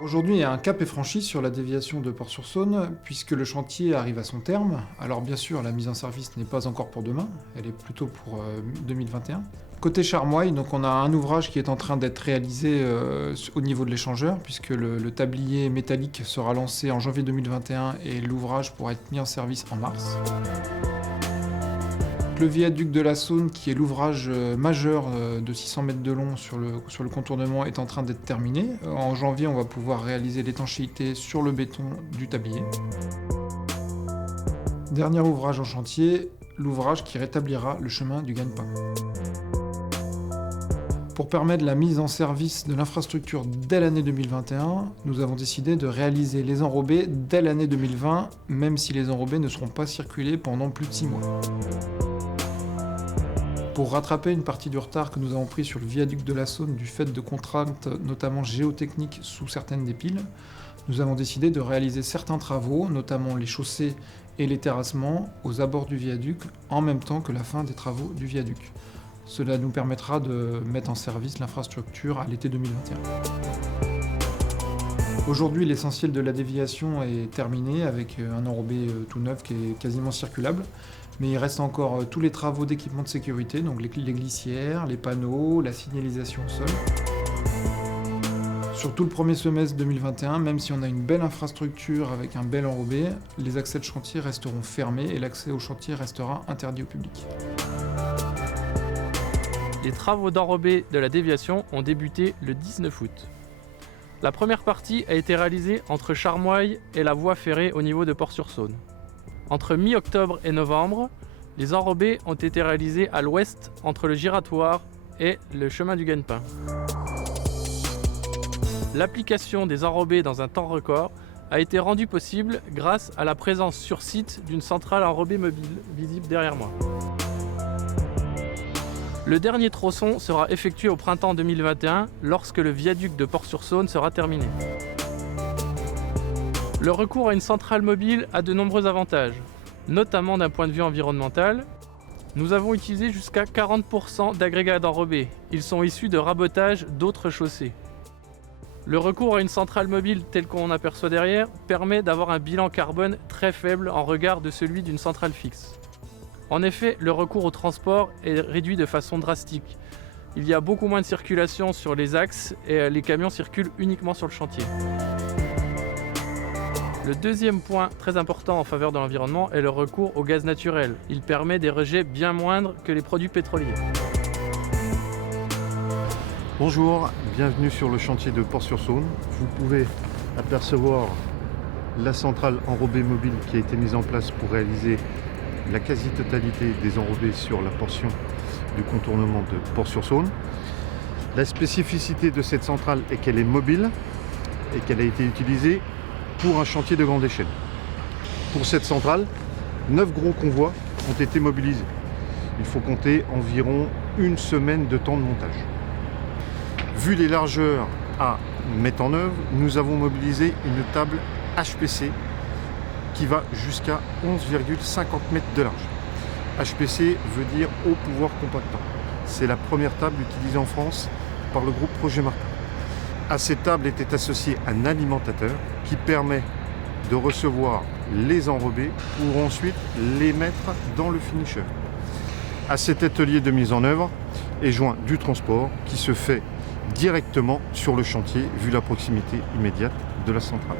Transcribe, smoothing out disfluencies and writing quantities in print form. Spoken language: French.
Aujourd'hui, un cap est franchi sur la déviation de Port-sur-Saône, puisque le chantier arrive à son terme. Alors bien sûr, la mise en service n'est pas encore pour demain, elle est plutôt pour 2021. Côté Charmoille, donc on a un ouvrage qui est en train d'être réalisé au niveau de l'échangeur, puisque le tablier métallique sera lancé en janvier 2021 et l'ouvrage pourra être mis en service en mars. Le viaduc de la Saône, qui est l'ouvrage majeur de 600 mètres de long sur le contournement, est en train d'être terminé. En janvier, on va pouvoir réaliser l'étanchéité sur le béton du tablier. Dernier ouvrage en chantier, l'ouvrage qui rétablira le chemin du gagne-pain. Pour permettre la mise en service de l'infrastructure dès l'année 2021, nous avons décidé de réaliser les enrobés dès l'année 2020, même si les enrobés ne seront pas circulés pendant plus de 6 mois. Pour rattraper une partie du retard que nous avons pris sur le viaduc de la Saône du fait de contraintes notamment géotechniques sous certaines des piles, nous avons décidé de réaliser certains travaux, notamment les chaussées et les terrassements, aux abords du viaduc, en même temps que la fin des travaux du viaduc. Cela nous permettra de mettre en service l'infrastructure à l'été 2021. Aujourd'hui, l'essentiel de la déviation est terminé avec un enrobé tout neuf qui est quasiment circulable. Mais il reste encore tous les travaux d'équipement de sécurité, donc les glissières, les panneaux, la signalisation au sol. Sur tout le premier semestre 2021, même si on a une belle infrastructure avec un bel enrobé, les accès de chantier resteront fermés et l'accès au chantier restera interdit au public. Les travaux d'enrobé de la déviation ont débuté le 19 août. La première partie a été réalisée entre Charmoille et la voie ferrée au niveau de Port-sur-Saône. Entre mi-octobre et novembre, les enrobés ont été réalisés à l'ouest entre le giratoire et le chemin du gagne-pain. L'application des enrobés dans un temps record a été rendue possible grâce à la présence sur site d'une centrale enrobée mobile, visible derrière moi. Le dernier tronçon sera effectué au printemps 2021 lorsque le viaduc de Port-sur-Saône sera terminé. Le recours à une centrale mobile a de nombreux avantages, notamment d'un point de vue environnemental. Nous avons utilisé jusqu'à 40% d'agrégats d'enrobés. Ils sont issus de rabotage d'autres chaussées. Le recours à une centrale mobile telle qu'on aperçoit derrière permet d'avoir un bilan carbone très faible en regard de celui d'une centrale fixe. En effet, le recours au transport est réduit de façon drastique. Il y a beaucoup moins de circulation sur les axes et les camions circulent uniquement sur le chantier. Le deuxième point très important en faveur de l'environnement est le recours au gaz naturel. Il permet des rejets bien moindres que les produits pétroliers. Bonjour, bienvenue sur le chantier de Port-sur-Saône. Vous pouvez apercevoir la centrale enrobée mobile qui a été mise en place pour réaliser la quasi-totalité des enrobés sur la portion du contournement de Port-sur-Saône. La spécificité de cette centrale est qu'elle est mobile et qu'elle a été utilisée pour un chantier de grande échelle. Pour cette centrale, 9 gros convois ont été mobilisés. Il faut compter environ une semaine de temps de montage. Vu les largeurs à mettre en œuvre, nous avons mobilisé une table HPC qui va jusqu'à 11,50 mètres de large. HPC veut dire haut pouvoir compactant. C'est la première table utilisée en France par le groupe Projet Martin. À cette table était associé un alimentateur qui permet de recevoir les enrobés pour ensuite les mettre dans le finisher. À cet atelier de mise en œuvre est joint du transport qui se fait directement sur le chantier vu la proximité immédiate de la centrale.